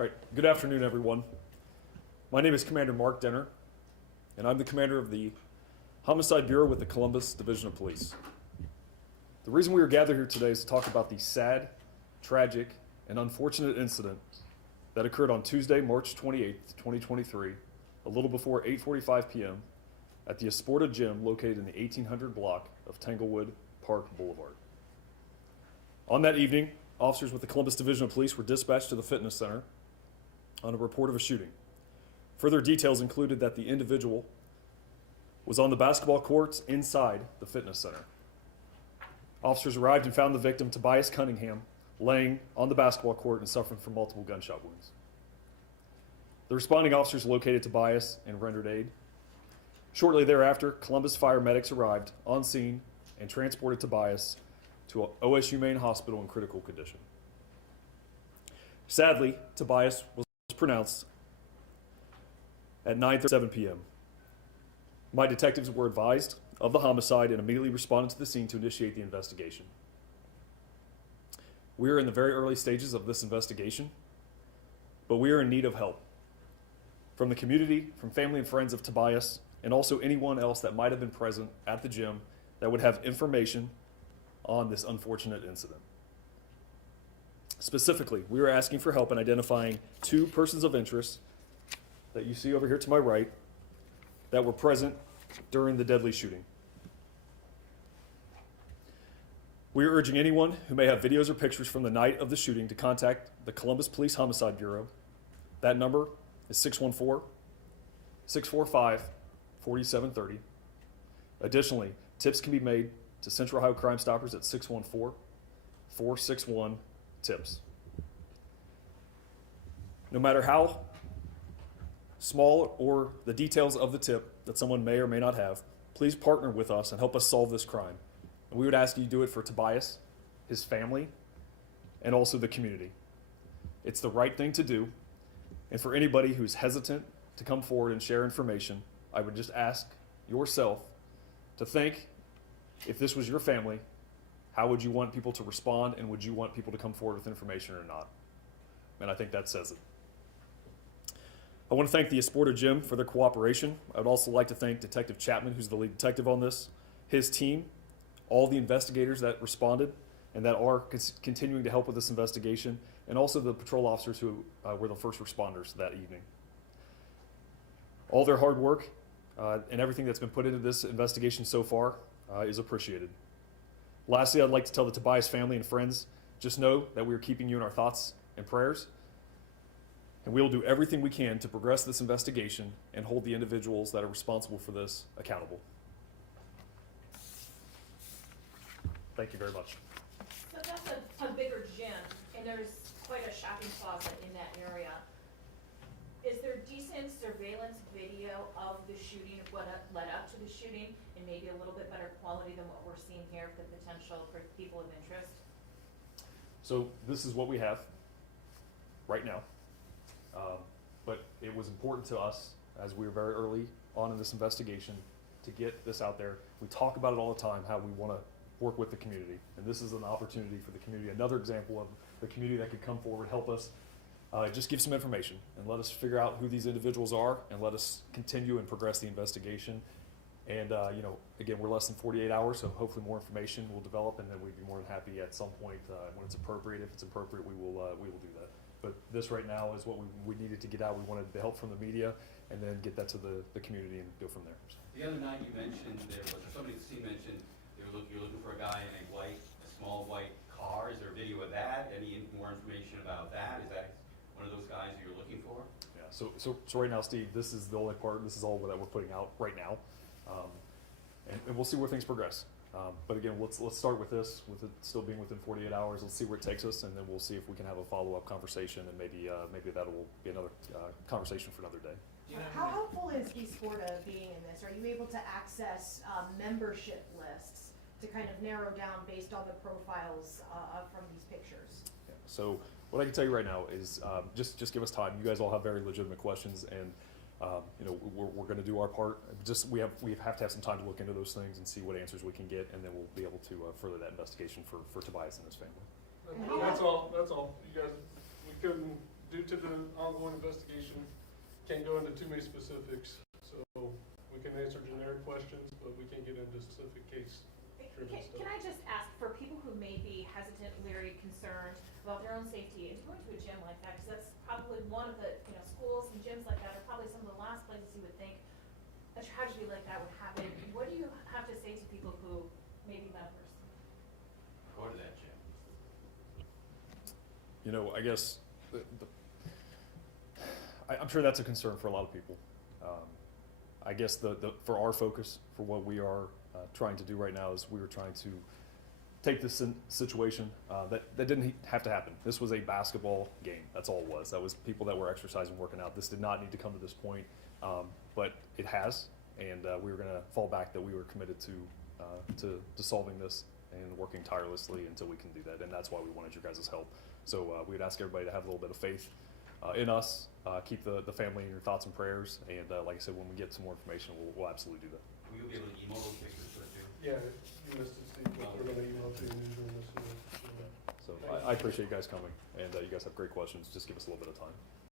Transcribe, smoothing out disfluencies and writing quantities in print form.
All right, good afternoon, everyone. My name is Commander Mark Denner, and I'm the commander of the Homicide Bureau with the Columbus Division of Police. The reason we are gathered here today is to talk about the sad, tragic, and unfortunate incident that occurred on Tuesday, March 28th, 2023, a little before 8:45 p.m. at the Esporta Gym located in the 1800 block of Tanglewood Park Boulevard. On that evening, officers with the Columbus Division of Police were dispatched to the fitness center on a report of a shooting. Further details included that the individual was on the basketball courts inside the fitness center. Officers arrived and found the victim, Tobias Cunningham, laying on the basketball court and suffering from multiple gunshot wounds. The responding officers located Tobias and rendered aid. Shortly thereafter, Columbus fire medics arrived on scene and transported Tobias to OSU Main Hospital in critical condition. Sadly, Tobias was pronounced at 9:37 p.m. My detectives were advised of the homicide and immediately responded to the scene to initiate the investigation. We are in the very early stages of this investigation, but we are in need of help from the community, from family and friends of Tobias, and also anyone else that might have been present at the gym that would have information on this unfortunate incident. Specifically, we are asking for help in identifying two persons of interest that you see over here to my right that were present during the deadly shooting. We are urging anyone who may have videos or pictures from the night of the shooting to contact the Columbus Police Homicide Bureau. That number is 614-645-4730. Additionally, tips can be made to Central Ohio Crime Stoppers at 614-461-TIPS. No matter how small or the details of the tip that someone may or may not have, please partner with us and help us solve this crime. And we would ask you to do it for Tobias, his family, and also the community. It's the right thing to do. And for anybody who's hesitant to come forward and share information, I would just ask yourself to think, if this was your family, how would you want people to respond, and would you want people to come forward with information or not? And I think that says it. I want to thank the Esporta Gym for their cooperation. I would also like to thank Detective Chapman, who's the lead detective on this, his team, all the investigators that responded and that are continuing to help with this investigation, and also the patrol officers who were the first responders that evening. All their hard work and everything that's been put into this investigation so far is appreciated. Lastly, I'd like to tell the Tobias family and friends, just know that we are keeping you in our thoughts and prayers, and we will do everything we can to progress this investigation and hold the individuals that are responsible for this accountable. Thank you very much. So that's a bigger gym, and there's quite a shopping plaza in that area. Is there decent surveillance video of the shooting, of what led up to the shooting, and maybe a little bit better quality than what we're seeing here for the potential for people of interest? So this is what we have right now. But it was important to us, as we were very early on in this investigation, to get this out there. We talk about it all the time, how we want to work with the community. And this is an opportunity for the community, another example of the community that could come forward, help us, just give some information and let us figure out who these individuals are, and let us continue and progress the investigation. And again, we're less than 48 hours, so hopefully more information will develop, and then we'd be more than happy at some point when it's appropriate. If it's appropriate, we will do that. But this right now is what we needed to get out. We wanted the help from the media, and then get that to the community and go from there. So. The other night you mentioned somebody at the scene mentioned you're looking for a guy in a small white car. Is there a video of that? Any more information about that? Is that one of those guys you're looking for? Yeah. So right now, Steve, this is the only part. This is all that we're putting out right now, and we'll see where things progress. But again, let's start with this, with it still being within 48 hours. Let's see where it takes us, and then we'll see if we can have a follow-up conversation, and maybe that will be another conversation for another day. How helpful is Esporta being in this? Are you able to access membership lists to kind of narrow down based on the profiles from these pictures? Yeah. So what I can tell you right now is just give us time. You guys all have very legitimate questions, and we're going to do our part. We have to have some time to look into those things and see what answers we can get, and then we'll be able to further that investigation for Tobias and his family. That's all. You guys, we couldn't due to the ongoing investigation, can't go into too many specifics. So we can answer generic questions, but we can't get into specific case driven stuff. Can I just ask, for people who may be hesitant, leery, concerned about their own safety and going to a gym like that, because that's probably one of the, schools and gyms like that are probably some of the last places you would think a tragedy like that would happen. What do you have to say to people who may be members? Go to that gym. I guess I'm sure that's a concern for a lot of people. I guess for our focus, for what we are trying to do right now, is we were trying to take this situation that didn't have to happen. This was a basketball game. That's all it was. That was people that were exercising, working out. This did not need to come to this point, but it has, and we were going to fall back that we were committed to solving this and working tirelessly until we can do that, and that's why we wanted your guys' help. So we would ask everybody to have a little bit of faith in us, keep the family in your thoughts and prayers, and like I said, when we get some more information, we'll absolutely do that. Will you be able to email those pictures to us too? Yeah, you missed it, Steve, but we're gonna email to the newsroom this week. So I appreciate you guys coming, and you guys have great questions. Just give us a little bit of time.